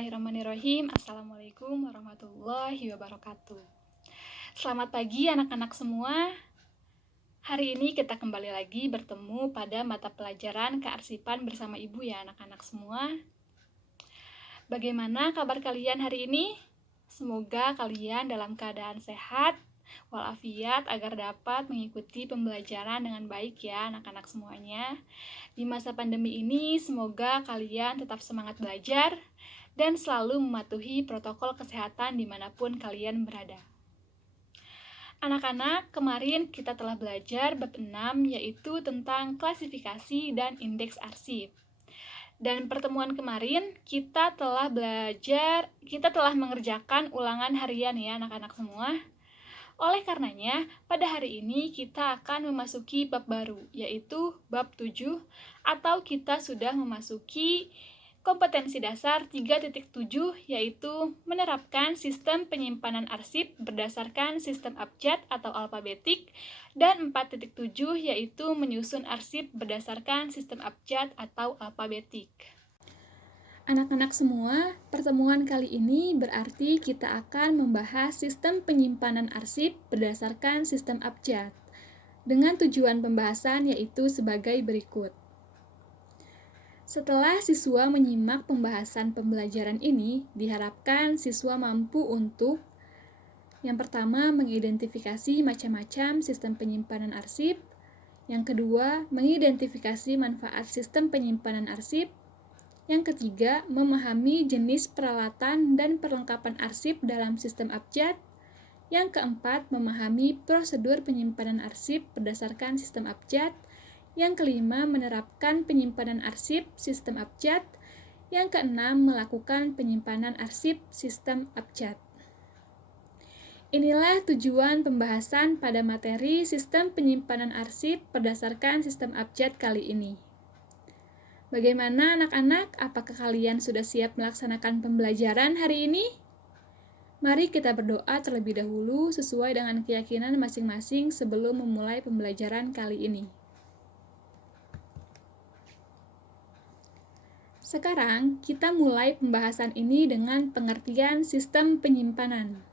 Bismillahirrahmanirrahim. Assalamualaikum warahmatullahi wabarakatuh. Selamat pagi anak-anak semua. Hari ini kita kembali lagi bertemu pada mata pelajaran kearsipan bersama Ibu ya anak-anak semua. Bagaimana kabar kalian hari ini? Semoga kalian dalam keadaan sehat walafiat agar dapat mengikuti pembelajaran dengan baik ya anak-anak semuanya. Di masa pandemi ini semoga kalian tetap semangat belajar dan selalu mematuhi protokol kesehatan dimanapun kalian berada. Anak-anak, kemarin kita telah belajar bab 6 yaitu tentang klasifikasi dan indeks arsip. Dan pertemuan kemarin kita telah mengerjakan ulangan harian ya anak-anak semua. Oleh karenanya, pada hari ini kita akan memasuki bab baru, yaitu bab 7, atau kita sudah memasuki kompetensi dasar 3.7, yaitu menerapkan sistem penyimpanan arsip berdasarkan sistem abjad atau alfabetik, dan 4.7, yaitu menyusun arsip berdasarkan sistem abjad atau alfabetik. Anak-anak semua, pertemuan kali ini berarti kita akan membahas sistem penyimpanan arsip berdasarkan sistem abjad, dengan tujuan pembahasan yaitu sebagai berikut. Setelah siswa menyimak pembahasan pembelajaran ini, diharapkan siswa mampu untuk yang pertama, mengidentifikasi macam-macam sistem penyimpanan arsip. Yang kedua, mengidentifikasi manfaat sistem penyimpanan arsip. Yang ketiga, memahami jenis peralatan dan perlengkapan arsip dalam sistem abjad. Yang keempat, memahami prosedur penyimpanan arsip berdasarkan sistem abjad. Yang kelima, menerapkan penyimpanan arsip sistem abjad. Yang keenam, melakukan penyimpanan arsip sistem abjad. Inilah tujuan pembahasan pada materi sistem penyimpanan arsip berdasarkan sistem abjad kali ini. Bagaimana anak-anak? Apakah kalian sudah siap melaksanakan pembelajaran hari ini? Mari kita berdoa terlebih dahulu sesuai dengan keyakinan masing-masing sebelum memulai pembelajaran kali ini. Sekarang kita mulai pembahasan ini dengan pengertian sistem penyimpanan.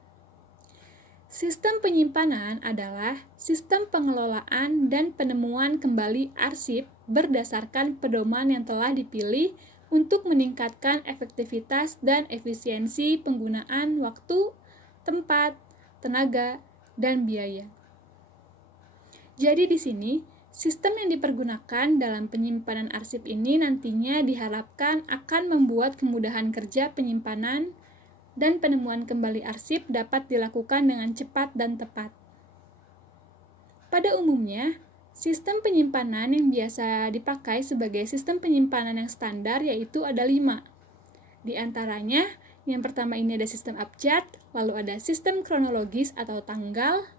Sistem penyimpanan adalah sistem pengelolaan dan penemuan kembali arsip berdasarkan pedoman yang telah dipilih untuk meningkatkan efektivitas dan efisiensi penggunaan waktu, tempat, tenaga, dan biaya. Jadi di sini, sistem yang dipergunakan dalam penyimpanan arsip ini nantinya diharapkan akan membuat kemudahan kerja penyimpanan dan penemuan kembali arsip dapat dilakukan dengan cepat dan tepat. Pada umumnya, sistem penyimpanan yang biasa dipakai sebagai sistem penyimpanan yang standar yaitu ada 5. Di antaranya, yang pertama ini ada sistem abjad, lalu ada sistem kronologis atau tanggal,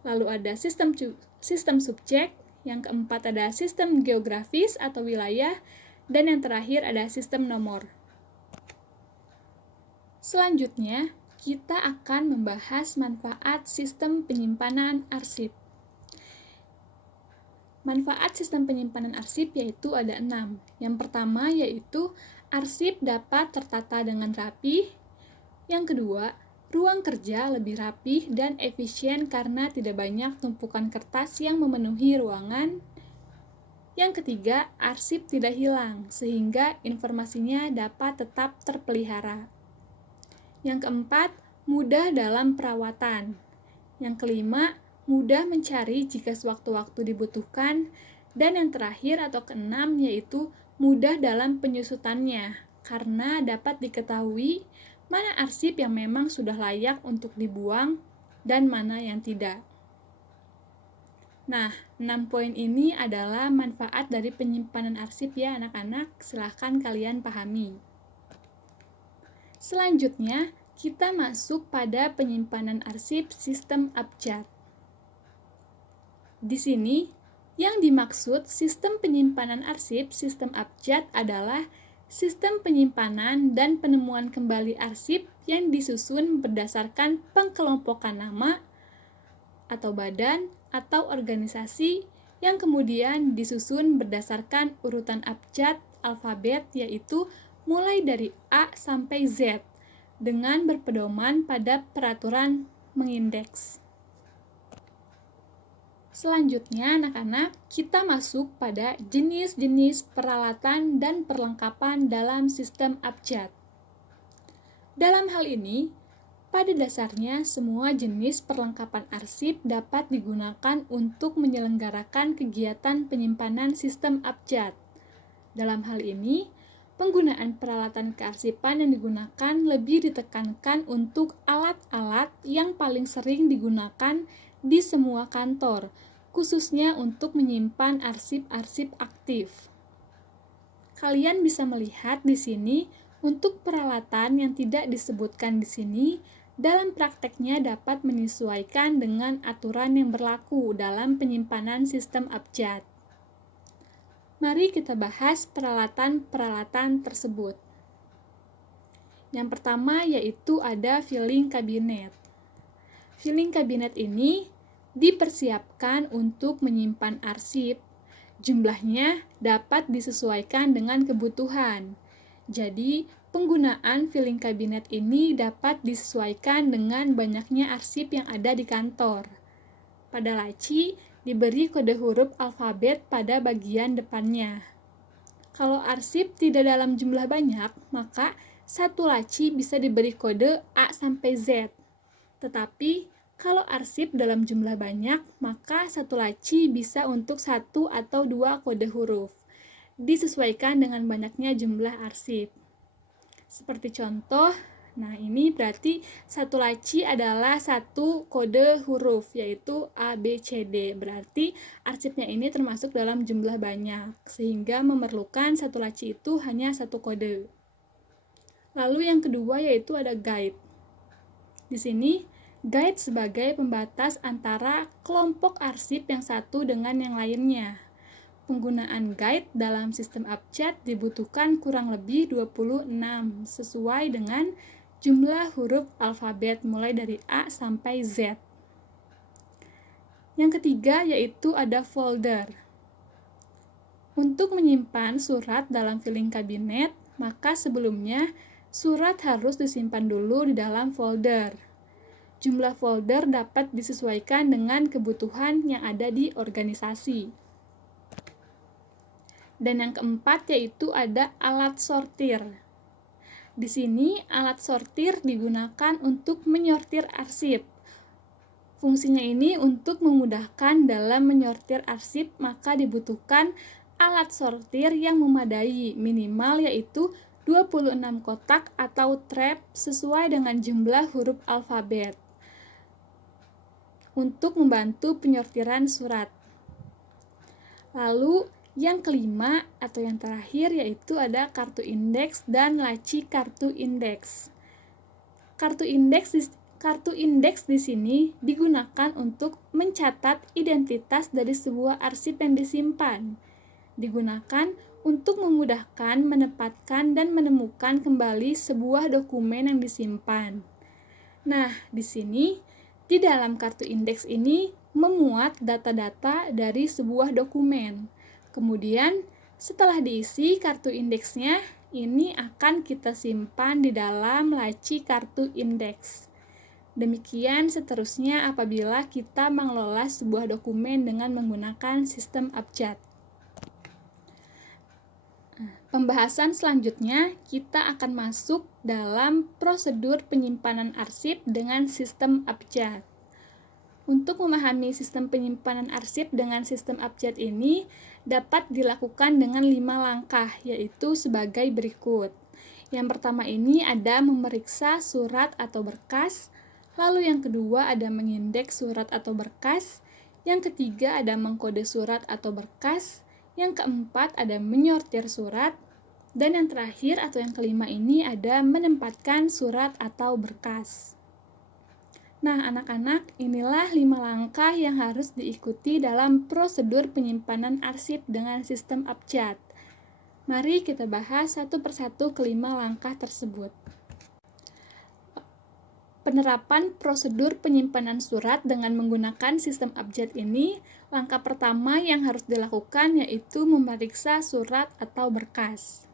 lalu ada sistem subjek, yang keempat ada sistem geografis atau wilayah, dan yang terakhir ada sistem nomor. Selanjutnya, kita akan membahas manfaat sistem penyimpanan arsip. Manfaat sistem penyimpanan arsip yaitu ada 6. Yang pertama yaitu arsip dapat tertata dengan rapi. Yang kedua, ruang kerja lebih rapi dan efisien karena tidak banyak tumpukan kertas yang memenuhi ruangan. Yang ketiga, arsip tidak hilang sehingga informasinya dapat tetap terpelihara. Yang keempat, mudah dalam perawatan. Yang kelima, mudah mencari jika sewaktu-waktu dibutuhkan. Dan yang terakhir atau keenam yaitu mudah dalam penyusutannya, karena dapat diketahui mana arsip yang memang sudah layak untuk dibuang dan mana yang tidak. Nah, 6 poin ini adalah manfaat dari penyimpanan arsip ya anak-anak, silahkan kalian pahami. Selanjutnya, kita masuk pada penyimpanan arsip sistem abjad. Di sini, yang dimaksud sistem penyimpanan arsip sistem abjad adalah sistem penyimpanan dan penemuan kembali arsip yang disusun berdasarkan pengkelompokan nama atau badan atau organisasi yang kemudian disusun berdasarkan urutan abjad alfabet yaitu mulai dari A sampai Z dengan berpedoman pada peraturan mengindeks. Selanjutnya, anak-anak, kita masuk pada jenis-jenis peralatan dan perlengkapan dalam sistem abjad. Dalam hal ini, pada dasarnya semua jenis perlengkapan arsip dapat digunakan untuk menyelenggarakan kegiatan penyimpanan sistem abjad. Dalam hal ini, penggunaan peralatan kearsipan yang digunakan lebih ditekankan untuk alat-alat yang paling sering digunakan di semua kantor, khususnya untuk menyimpan arsip-arsip aktif. Kalian bisa melihat di sini untuk peralatan yang tidak disebutkan di sini, dalam prakteknya dapat menyesuaikan dengan aturan yang berlaku dalam penyimpanan sistem abjad. Mari kita bahas peralatan-peralatan tersebut. Yang pertama yaitu ada filing cabinet. Filing cabinet ini dipersiapkan untuk menyimpan arsip. Jumlahnya dapat disesuaikan dengan kebutuhan. Jadi, penggunaan filing cabinet ini dapat disesuaikan dengan banyaknya arsip yang ada di kantor. Pada laci, diberi kode huruf alfabet pada bagian depannya. Kalau arsip tidak dalam jumlah banyak, maka satu laci bisa diberi kode A sampai Z. Tetapi, kalau arsip dalam jumlah banyak, maka satu laci bisa untuk 1 atau 2 kode huruf. Disesuaikan dengan banyaknya jumlah arsip. Seperti contoh, nah ini berarti satu laci adalah satu kode huruf, yaitu A, B, C, D. Berarti arsipnya ini termasuk dalam jumlah banyak, sehingga memerlukan satu laci itu hanya satu kode. Lalu yang kedua yaitu ada guide. Di sini, guide sebagai pembatas antara kelompok arsip yang satu dengan yang lainnya. Penggunaan guide dalam sistem abjad dibutuhkan kurang lebih 26 sesuai dengan jumlah huruf alfabet mulai dari A sampai Z. Yang ketiga yaitu ada folder. Untuk menyimpan surat dalam filing cabinet, maka sebelumnya surat harus disimpan dulu di dalam folder. Jumlah folder dapat disesuaikan dengan kebutuhan yang ada di organisasi. Dan yang keempat yaitu ada alat sortir. Di sini alat sortir digunakan untuk menyortir arsip. Fungsinya ini untuk memudahkan dalam menyortir arsip, maka dibutuhkan alat sortir yang memadai, minimal yaitu 26 kotak atau trap sesuai dengan jumlah huruf alfabet untuk membantu penyortiran surat. Lalu yang kelima atau yang terakhir yaitu ada kartu indeks dan laci kartu indeks. Kartu indeks di sini digunakan untuk mencatat identitas dari sebuah arsip yang disimpan. Digunakan untuk memudahkan menempatkan dan menemukan kembali sebuah dokumen yang disimpan. Nah, di sini di dalam kartu indeks ini memuat data-data dari sebuah dokumen. Kemudian, setelah diisi kartu indeksnya, ini akan kita simpan di dalam laci kartu indeks. Demikian seterusnya apabila kita mengelola sebuah dokumen dengan menggunakan sistem abjad. Pembahasan selanjutnya, kita akan masuk dalam prosedur penyimpanan arsip dengan sistem abjad. Untuk memahami sistem penyimpanan arsip dengan sistem abjad ini dapat dilakukan dengan 5 langkah, yaitu sebagai berikut. Yang pertama ini ada memeriksa surat atau berkas, lalu yang kedua ada mengindeks surat atau berkas, yang ketiga ada mengkode surat atau berkas, yang keempat ada menyortir surat, dan yang terakhir atau yang kelima ini ada menempatkan surat atau berkas. Nah, anak-anak, inilah 5 langkah yang harus diikuti dalam prosedur penyimpanan arsip dengan sistem abjad. Mari kita bahas satu persatu kelima langkah tersebut. Penerapan prosedur penyimpanan surat dengan menggunakan sistem abjad ini, langkah pertama yang harus dilakukan yaitu memeriksa surat atau berkas.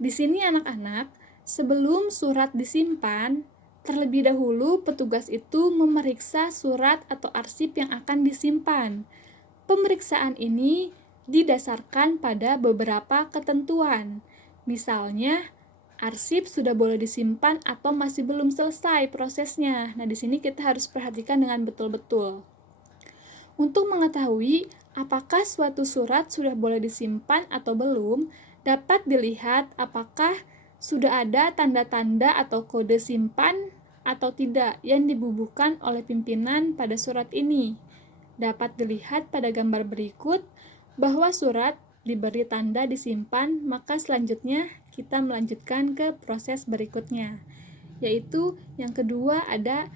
Di sini anak-anak, sebelum surat disimpan, terlebih dahulu petugas itu memeriksa surat atau arsip yang akan disimpan. Pemeriksaan ini didasarkan pada beberapa ketentuan. Misalnya, arsip sudah boleh disimpan atau masih belum selesai prosesnya. Nah, di sini kita harus perhatikan dengan betul-betul. Untuk mengetahui apakah suatu surat sudah boleh disimpan atau belum, dapat dilihat apakah sudah ada tanda-tanda atau kode simpan atau tidak yang dibubuhkan oleh pimpinan pada surat ini. Dapat dilihat pada gambar berikut bahwa surat diberi tanda disimpan, maka selanjutnya kita melanjutkan ke proses berikutnya, yaitu yang kedua ada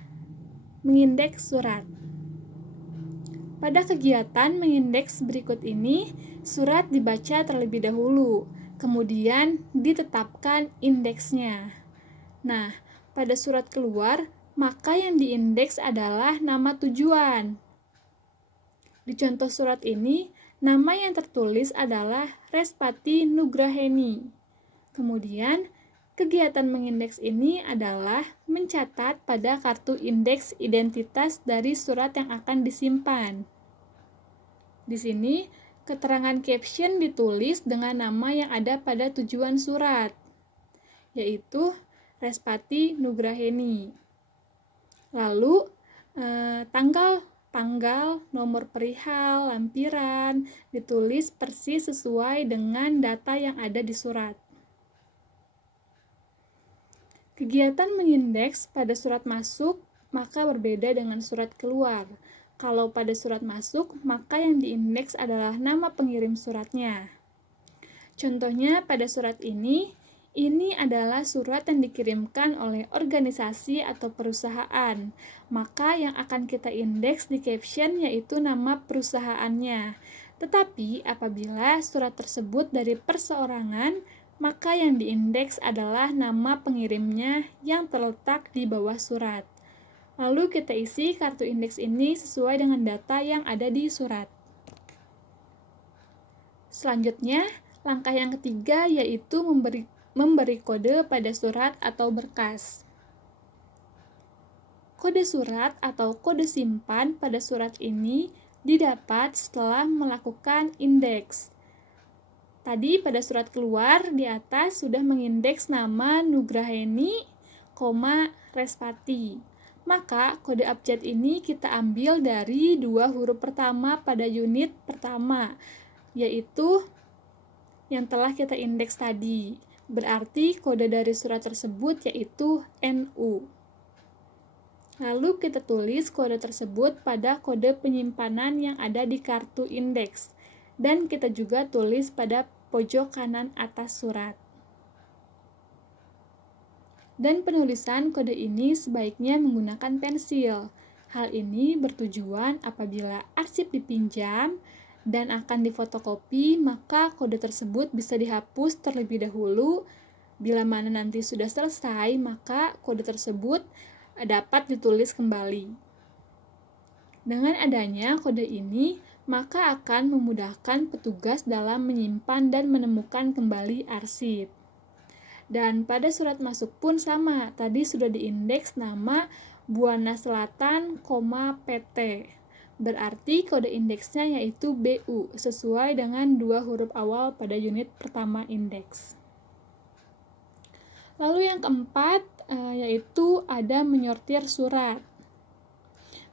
mengindeks surat. Pada kegiatan mengindeks berikut ini, surat dibaca terlebih dahulu, kemudian ditetapkan indeksnya. Nah, pada surat keluar, maka yang diindeks adalah nama tujuan. Di contoh surat ini, nama yang tertulis adalah Respati Nugraheni. Kemudian, kegiatan mengindeks ini adalah mencatat pada kartu indeks identitas dari surat yang akan disimpan. Di sini, keterangan caption ditulis dengan nama yang ada pada tujuan surat, yaitu Respati Nugraheni. Lalu, tanggal, nomor perihal, lampiran, ditulis persis sesuai dengan data yang ada di surat. Kegiatan mengindeks pada surat masuk, maka berbeda dengan surat keluar. Kalau pada surat masuk, maka yang diindeks adalah nama pengirim suratnya. Contohnya pada surat ini adalah surat yang dikirimkan oleh organisasi atau perusahaan. Maka yang akan kita indeks di caption yaitu nama perusahaannya. Tetapi apabila surat tersebut dari perseorangan, maka yang diindeks adalah nama pengirimnya yang terletak di bawah surat. Lalu kita isi kartu indeks ini sesuai dengan data yang ada di surat. Selanjutnya, langkah yang ketiga yaitu memberi kode pada surat atau berkas. Kode surat atau kode simpan pada surat ini didapat setelah melakukan indeks. Tadi pada surat keluar di atas sudah mengindeks nama Nugraheni, Respati. Maka kode abjad ini kita ambil dari dua huruf pertama pada unit pertama, yaitu yang telah kita indeks tadi. Berarti kode dari surat tersebut yaitu NU. Lalu kita tulis kode tersebut pada kode penyimpanan yang ada di kartu indeks. Dan kita juga tulis pada pojok kanan atas surat. Dan penulisan kode ini sebaiknya menggunakan pensil. Hal ini bertujuan apabila arsip dipinjam dan akan difotokopi, maka kode tersebut bisa dihapus terlebih dahulu. Bila mana nanti sudah selesai, maka kode tersebut dapat ditulis kembali. Dengan adanya kode ini, maka akan memudahkan petugas dalam menyimpan dan menemukan kembali arsip. Dan pada surat masuk pun sama, tadi sudah diindeks nama Buana Selatan, PT. Berarti kode indeksnya yaitu BU, sesuai dengan dua huruf awal pada unit pertama indeks. Lalu yang keempat, yaitu ada menyortir surat.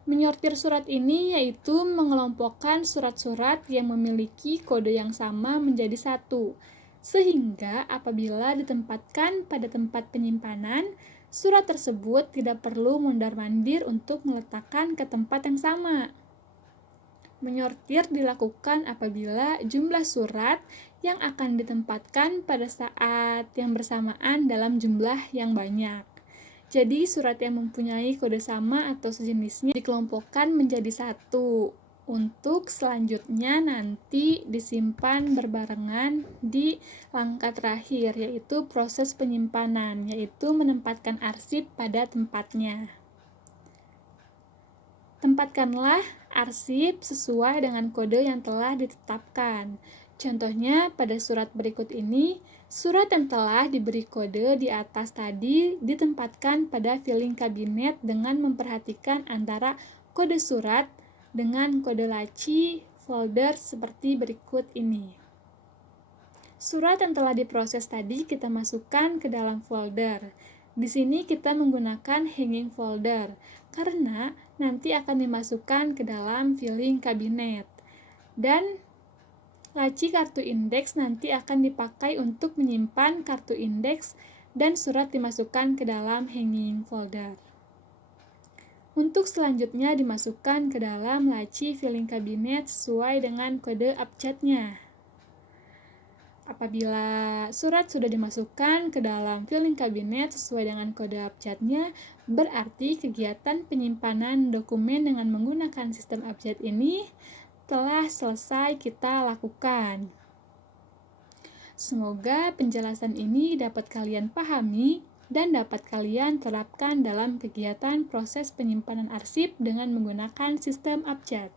Menyortir surat ini yaitu mengelompokkan surat-surat yang memiliki kode yang sama menjadi satu, sehingga apabila ditempatkan pada tempat penyimpanan, surat tersebut tidak perlu mondar-mandir untuk meletakkan ke tempat yang sama. Menyortir dilakukan apabila jumlah surat yang akan ditempatkan pada saat yang bersamaan dalam jumlah yang banyak. Jadi surat yang mempunyai kode sama atau sejenisnya dikelompokkan menjadi satu untuk selanjutnya nanti disimpan berbarengan di langkah terakhir, yaitu proses penyimpanan, yaitu menempatkan arsip pada tempatnya. Tempatkanlah arsip sesuai dengan kode yang telah ditetapkan. Contohnya pada surat berikut ini, surat yang telah diberi kode di atas tadi ditempatkan pada filing kabinet dengan memperhatikan antara kode surat dengan kode laci folder seperti berikut ini. Surat yang telah diproses tadi kita masukkan ke dalam folder. Di sini kita menggunakan hanging folder karena nanti akan dimasukkan ke dalam filing kabinet. Dan laci kartu indeks nanti akan dipakai untuk menyimpan kartu indeks dan surat dimasukkan ke dalam hanging folder. Untuk selanjutnya dimasukkan ke dalam laci filing kabinet sesuai dengan kode abjadnya. Apabila surat sudah dimasukkan ke dalam filing kabinet sesuai dengan kode abjadnya, berarti kegiatan penyimpanan dokumen dengan menggunakan sistem abjad ini telah selesai kita lakukan. Semoga penjelasan ini dapat kalian pahami dan dapat kalian terapkan dalam kegiatan proses penyimpanan arsip dengan menggunakan sistem abjad.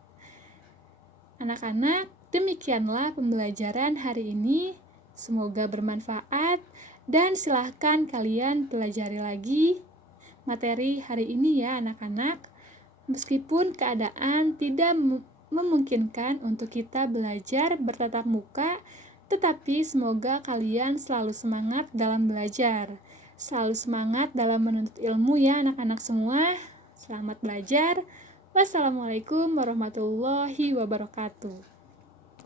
Anak-anak, demikianlah pembelajaran hari ini. Semoga bermanfaat dan silahkan kalian pelajari lagi materi hari ini ya anak-anak. Meskipun keadaan tidak memungkinkan untuk kita belajar bertatap muka, tetapi semoga kalian selalu semangat dalam belajar. Selalu semangat dalam menuntut ilmu ya anak-anak semua. Selamat belajar. Wassalamualaikum warahmatullahi wabarakatuh.